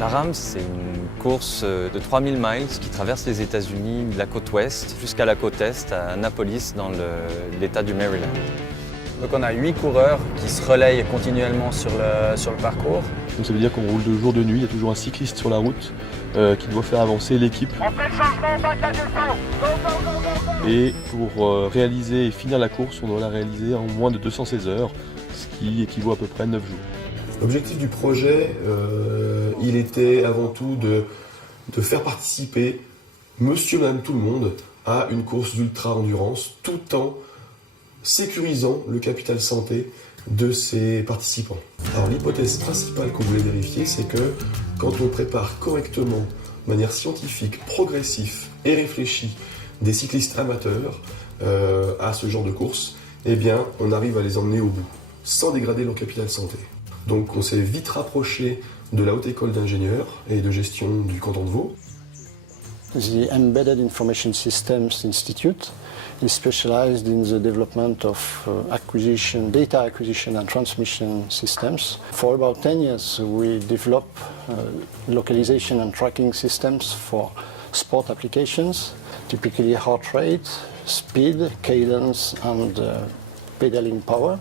La RAMS, c'est une course de 3000 miles qui traverse les États-Unis de la côte ouest jusqu'à la côte est, à Annapolis, dans l'État du Maryland. Donc on a 8 coureurs qui se relayent continuellement sur le parcours. Donc ça veut dire qu'on roule de jour de nuit, il y a toujours un cycliste sur la route qui doit faire avancer l'équipe. On fait le changement, bac à descente. Go, go, go, go, go. Et pour réaliser et finir la course, on doit la réaliser en moins de 216 heures, ce qui équivaut à peu près 9 jours. L'objectif du projet, il était avant tout de faire participer monsieur, madame, tout le monde à une course d'ultra-endurance tout en sécurisant le capital santé de ses participants. Alors l'hypothèse principale qu'on voulait vérifier, c'est que quand on prépare correctement, de manière scientifique, progressive et réfléchie, des cyclistes amateurs à ce genre de course, eh bien on arrive à les emmener au bout, sans dégrader leur capital santé. Donc on s'est vite rapproché de la Haute École d'ingénieurs et de gestion du canton de Vaud. The Embedded Information Systems Institute is specialized in the development of data acquisition and transmission systems. For about 10 years we develop localization and tracking systems for sport applications, typically heart rate, speed, cadence and pedaling power.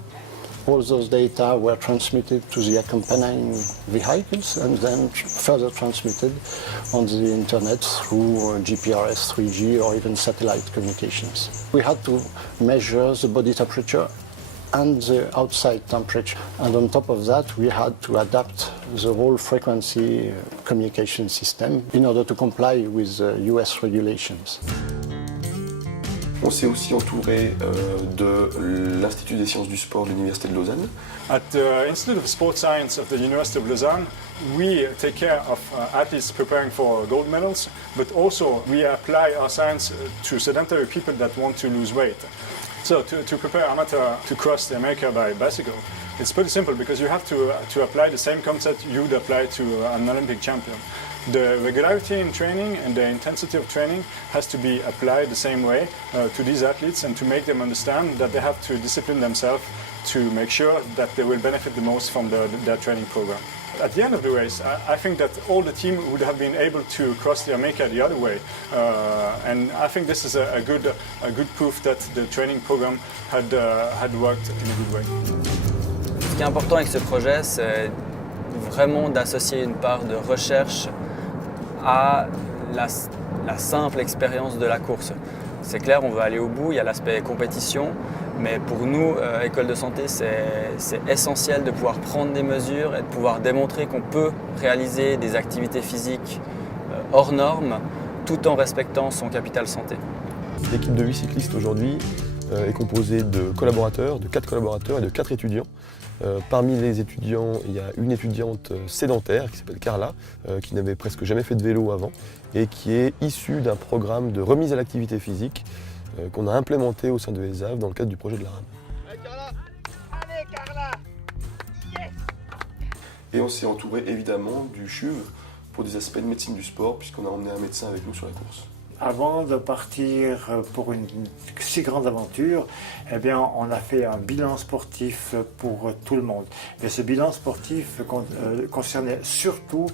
All those data were transmitted to the accompanying vehicles and then further transmitted on the internet through GPRS, 3G or even satellite communications. We had to measure the body temperature and the outside temperature. And on top of that, we had to adapt the whole frequency communication system in order to comply with US regulations. On s'est aussi entouré de l'Institut des sciences du sport de l'Université de Lausanne. At the Institute of Sport Science of the University of Lausanne, we take care of athletes preparing for gold medals, but also we apply our science to sedentary people that want to lose weight. So to prepare amateur to cross the America by bicycle, it's pretty simple because you have to apply the same concept you would apply to an Olympic champion. The regularity in training and the intensity of training has to be applied the same way to these athletes and to make them understand that they have to discipline themselves to make sure that they will benefit the most from their training program. At the end of the race, I think that all the team would have been able to cross the America the other way, and I think this is a good proof that the training program had worked in a good way. Ce qui est important avec ce projet, c'est vraiment d'associer une part de recherche à la simple expérience de la course. C'est clair, on veut aller au bout, il y a l'aspect compétition, mais pour nous, École de santé, c'est essentiel de pouvoir prendre des mesures et de pouvoir démontrer qu'on peut réaliser des activités physiques hors normes tout en respectant son capital santé. L'équipe de 8 cyclistes aujourd'hui est composée de collaborateurs, de 4 collaborateurs et de 4 étudiants. Parmi les étudiants, il y a une étudiante sédentaire qui s'appelle Carla, qui n'avait presque jamais fait de vélo avant et qui est issue d'un programme de remise à l'activité physique qu'on a implémenté au sein de ESAV dans le cadre du projet de la RAM. Allez Carla! Allez Carla! Yes! Et on s'est entouré évidemment du CHUV pour des aspects de médecine du sport puisqu'on a emmené un médecin avec nous sur la course. Avant de partir pour une si grande aventure, eh bien, on a fait un bilan sportif pour tout le monde. Et ce bilan sportif concernait surtout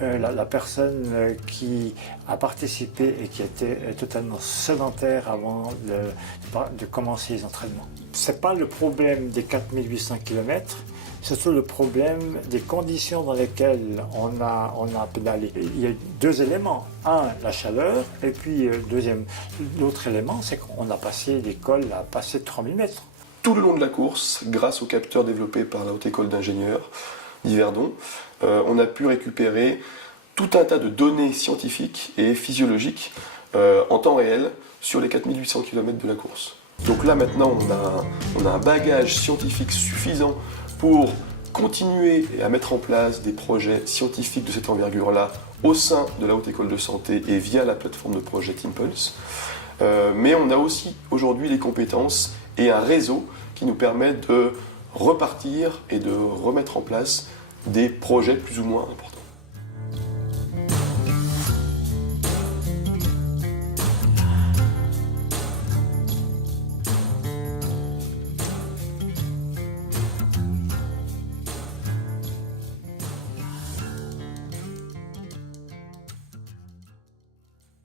la personne qui a participé et qui était totalement sédentaire avant de commencer les entraînements. Ce n'est pas le problème des 4800 km, c'est surtout le problème des conditions dans lesquelles on a pédalé. Il y a deux éléments. Un, la chaleur, et puis l'autre élément, c'est qu'on a passé des cols à passer de 3000 mètres. Tout le long de la course, grâce aux capteurs développés par la Haute École d'ingénieurs d'Yverdon, on a pu récupérer tout un tas de données scientifiques et physiologiques en temps réel sur les 4800 km de la course. Donc là maintenant, on a un bagage scientifique suffisant pour continuer à mettre en place des projets scientifiques de cette envergure-là au sein de la Haute École de Santé et via la plateforme de projet Impulse. Mais on a aussi aujourd'hui les compétences et un réseau qui nous permet de repartir et de remettre en place des projets plus ou moins importants.